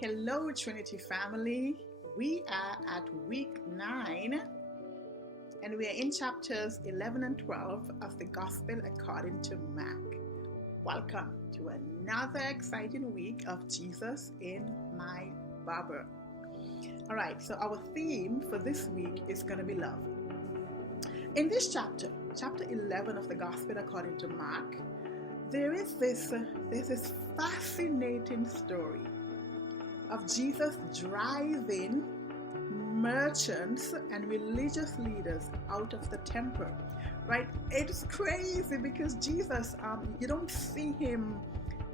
Hello, Trinity family. We are at week 9 and we are in chapters 11 and 12 of the Gospel according to Mark. Welcome to another exciting week of Jesus in my Bible. All right, so our theme for this week is going to be love. In this chapter 11 of the Gospel according to Mark, there's this fascinating story of Jesus driving merchants and religious leaders out of the temple, right? It's crazy because Jesus, you don't see him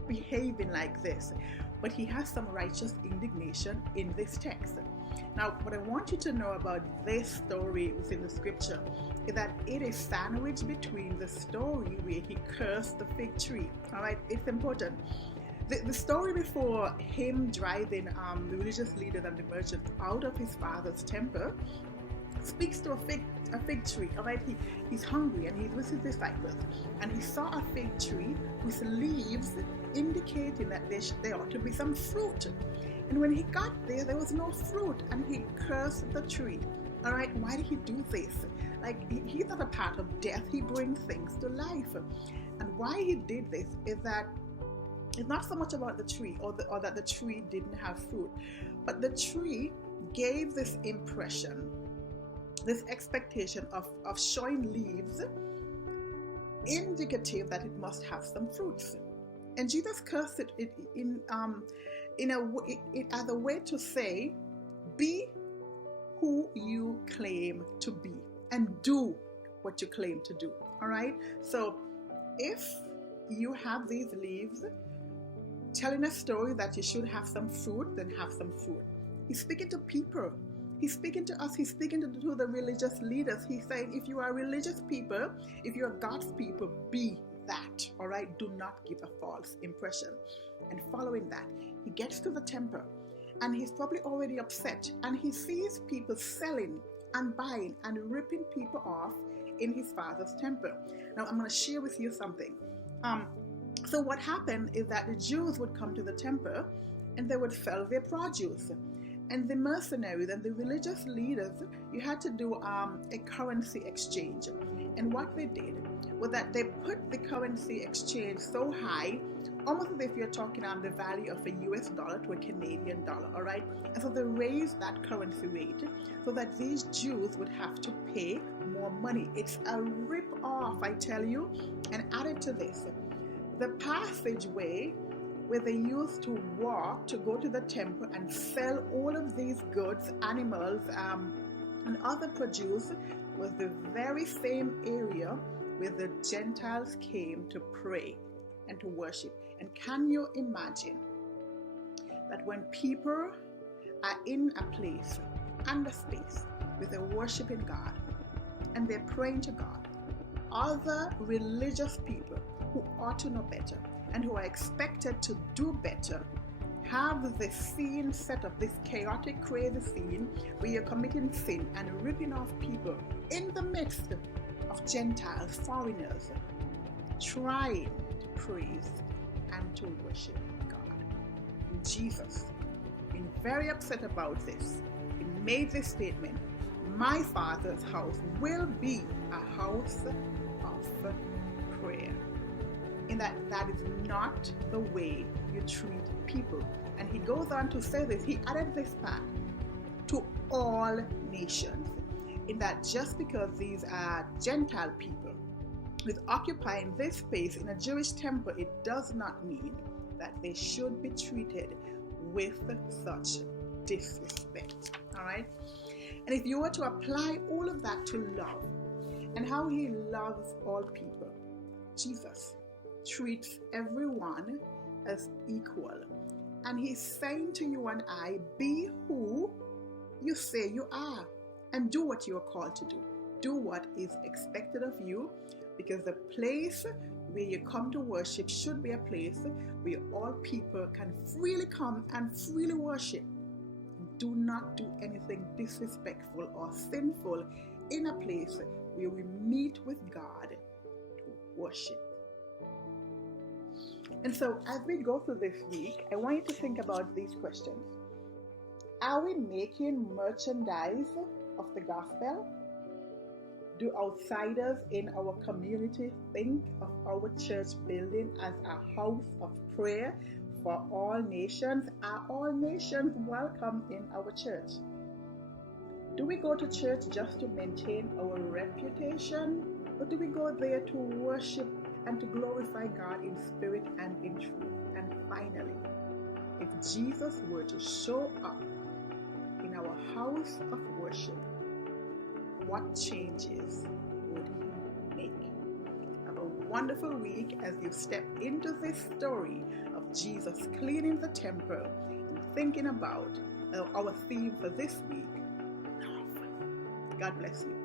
behaving like this, but he has some righteous indignation in this text. Now, what I want you to know about this story within the scripture is that it is sandwiched between the story where he cursed the fig tree. All right, it's important. The story before him driving the religious leaders and the merchants out of his father's temple speaks to a fig tree. All right, he's hungry and he's with his disciples, and he saw a fig tree with leaves indicating that there ought to be some fruit. And when he got there, there was no fruit, and he cursed the tree. All right, why did he do this? Like, he's not a part of death. He brings things to life. And why he did this is that it's not so much about the tree or that the tree didn't have fruit, but the tree gave this impression, this expectation of showing leaves, indicative that it must have some fruits. And Jesus cursed it as a way to say, be who you claim to be and do what you claim to do. All right. So if you have these leaves telling a story that you should have some fruit, then have some fruit. He's speaking to people. He's speaking to us. He's speaking to the religious leaders. He's saying, if you are religious people, if you are God's people, be that. All right? Do not give a false impression. And following that, he gets to the temple, and he's probably already upset, and he sees people selling and buying and ripping people off in his father's temple. Now, I'm going to share with you something. So what happened is that the Jews would come to the temple and they would sell their produce. And the mercenaries and the religious leaders, you had to do a currency exchange. And what they did was that they put the currency exchange so high, almost as if you're talking on the value of a US dollar to a Canadian dollar, all right? And so they raised that currency rate so that these Jews would have to pay more money. It's a rip-off, I tell you. And added to this, the passageway where they used to walk to go to the temple and sell all of these goods, animals, and other produce was the very same area where the Gentiles came to pray and to worship. And can you imagine that when people are in a place and a space where they're worshiping God and they're praying to God, other religious people who ought to know better and who are expected to do better have the scene set up, this chaotic, crazy scene where you're committing sin and ripping off people in the midst of Gentiles, foreigners, trying to praise and to worship God. And Jesus, being very upset about this, he made this statement: my Father's house will be a house of prayer. In that is not the way you treat people. And he goes on to say this, he added this part, to all nations, in that just because these are Gentile people with occupying this space in a Jewish temple, it does not mean that they should be treated with such disrespect. All right? And if you were to apply all of that to love and how he loves all people, Jesus treats everyone as equal. And he's saying to you and I, be who you say you are and do what you are called to do. Do what is expected of you, because the place where you come to worship should be a place where all people can freely come and freely worship. Do not do anything disrespectful or sinful in a place where we meet with God to worship. And so as we go through this week, I want you to think about these questions. Are we making merchandise of the gospel? Do outsiders in our community think of our church building as a house of prayer for all nations? Are all nations welcome in our church? Do we go to church just to maintain our reputation? Or do we go there to worship and to glorify God in spirit and in truth? And finally, if Jesus were to show up in our house of worship, what changes would he make? Have a wonderful week as you step into this story of Jesus cleaning the temple and thinking about our theme for this week, love. God bless you.